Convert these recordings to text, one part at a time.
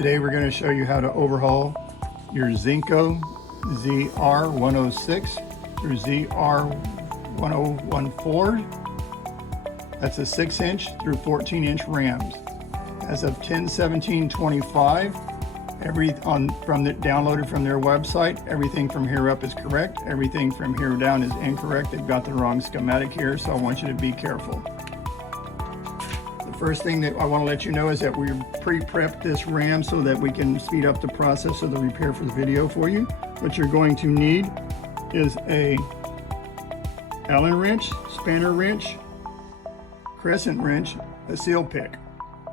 Today we're going to show you how to overhaul your Zinko ZR-106 or ZR-1014. That's a 6-inch through 14-inch rams. As of 10/17/25, downloaded from their website, everything from here up is correct. Everything from here down is incorrect. They've got the wrong schematic here, so I want you to be careful. The first thing that I want to let you know is that we've pre-prepped this ram so that we can speed up the process of the repair for the video for you. What you're going to need is a Allen wrench, spanner wrench, crescent wrench, a seal pick.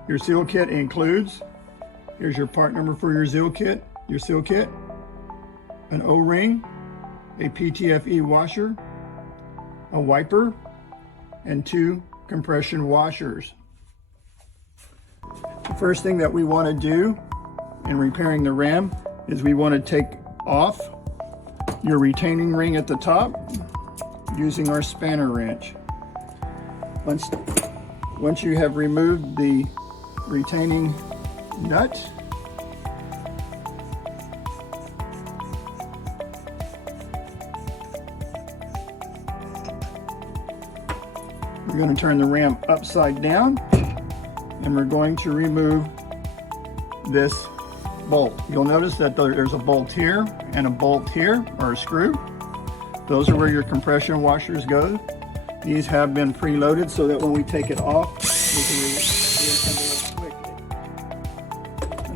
Your seal kit includes, here's your part number for your seal kit, an O-ring, a PTFE washer, a wiper, and 2 compression washers. The first thing that we want to do in repairing the ram is we want to take off your retaining ring at the top using our spanner wrench. Once you have removed the retaining nut, we're going to turn the ram upside down and we're going to remove this bolt. You'll notice that there's a bolt here and a bolt here, or a screw. Those are where your compression washers go. These have been preloaded so that when we take it off, we can reassemble it quickly.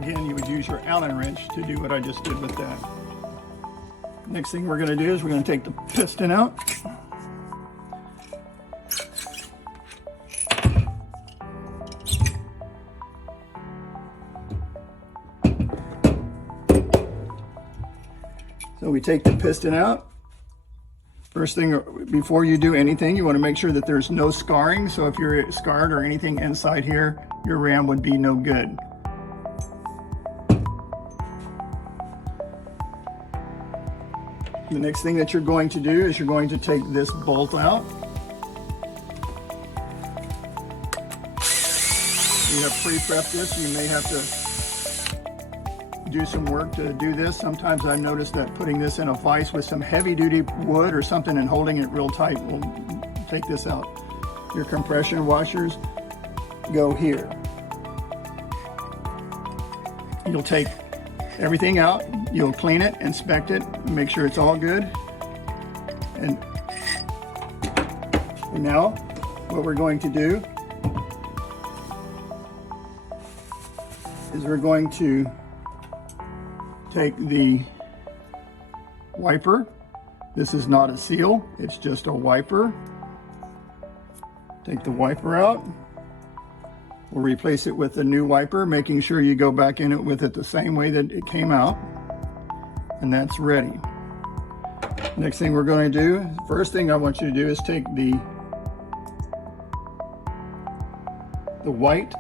Again, you would use your Allen wrench to do what I just did with that. Next thing we're going to do is we're going to take the piston out. So we take the piston out. First thing, before you do anything, you want to make sure that there's no scarring. So if you're scarred or anything inside here, your ram would be no good. The next thing that you're going to do is you're going to take this bolt out. We have pre-prepped this. You may have to do some work to do this. Sometimes I've noticed that putting this in a vise with some heavy-duty wood or something and holding it real tight will take this out. Your compression washers go here. You'll take everything out, you'll clean it, inspect it, make sure it's all good. And now what we're going to do is we're going to take the wiper. This is not a seal, it's just a wiper. Take the wiper out. We'll replace it with a new wiper, making sure you go back in it with it the same way that it came out. And that's ready. Next thing we're going to do, first thing I want you to do is take the white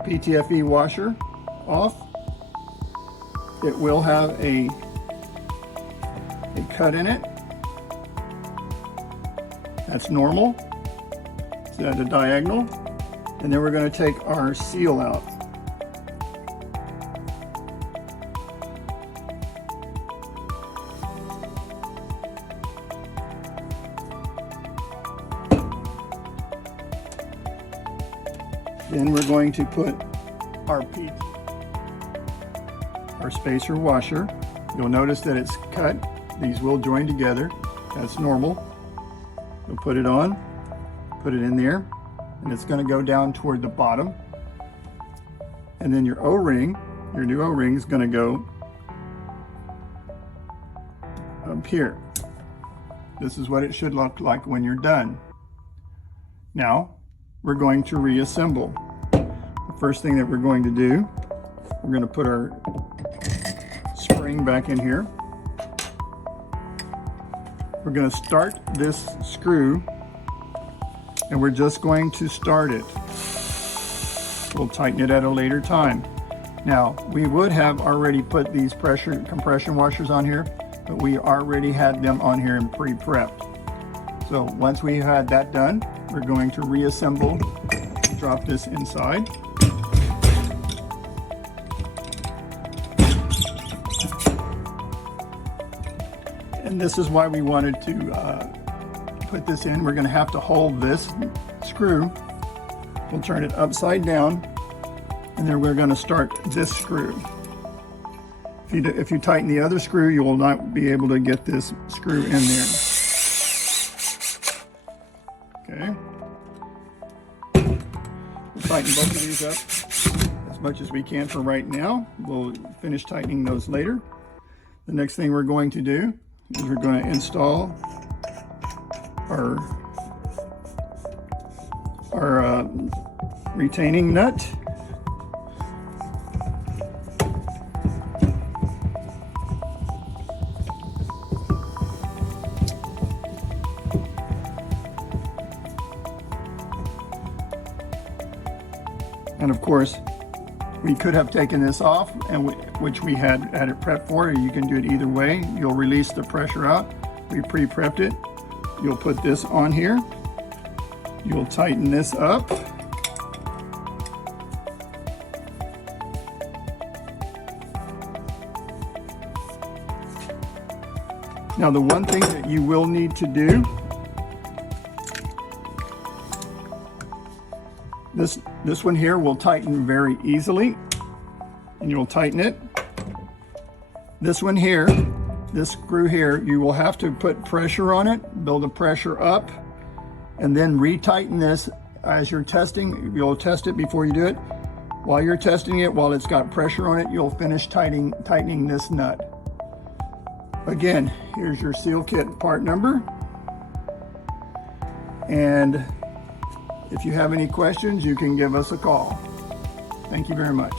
PTFE washer off. It will have a cut in it. That's normal. It's at a diagonal. And then we're going to take our seal out. Then we're going to put our spacer washer. You'll notice that it's cut. These will join together. That's normal. You'll put it on, put it in there, and it's going to go down toward the bottom. And then your O-ring, your new O-ring is going to go up here. This is what it should look like when you're done. Now, we're going to reassemble. The first thing that we're going to do, we're going to put our spring back in here. We're going to start this screw and we're just going to start it. We'll tighten it at a later time. Now, we would have already put these compression washers on here, but we already had them on here and pre-prepped. So once we had that done, we're going to reassemble, drop this inside. And this is why we wanted to put this in. We're going to have to hold this screw. We'll turn it upside down, and then we're going to start this screw. If you tighten the other screw, you will not be able to get this screw in there. Okay. We'll tighten both of these up as much as we can for right now. We'll finish tightening those later. The next thing we're going to do is we're going to install our retaining nut. And of course, we could have taken this off, and which we had it prepped for. You can do it either way. You'll release the pressure out. We pre-prepped it. You'll put this on here. You'll tighten this up. Now, the one thing that you will need to do, this one here will tighten very easily, and you'll tighten it. This one here, this screw here, you will have to put pressure on it, build the pressure up, and then retighten this as you're testing. You'll test it before you do it. While you're testing it, while it's got pressure on it, you'll finish tightening this nut. Again, here's your seal kit part number. And if you have any questions, you can give us a call. Thank you very much.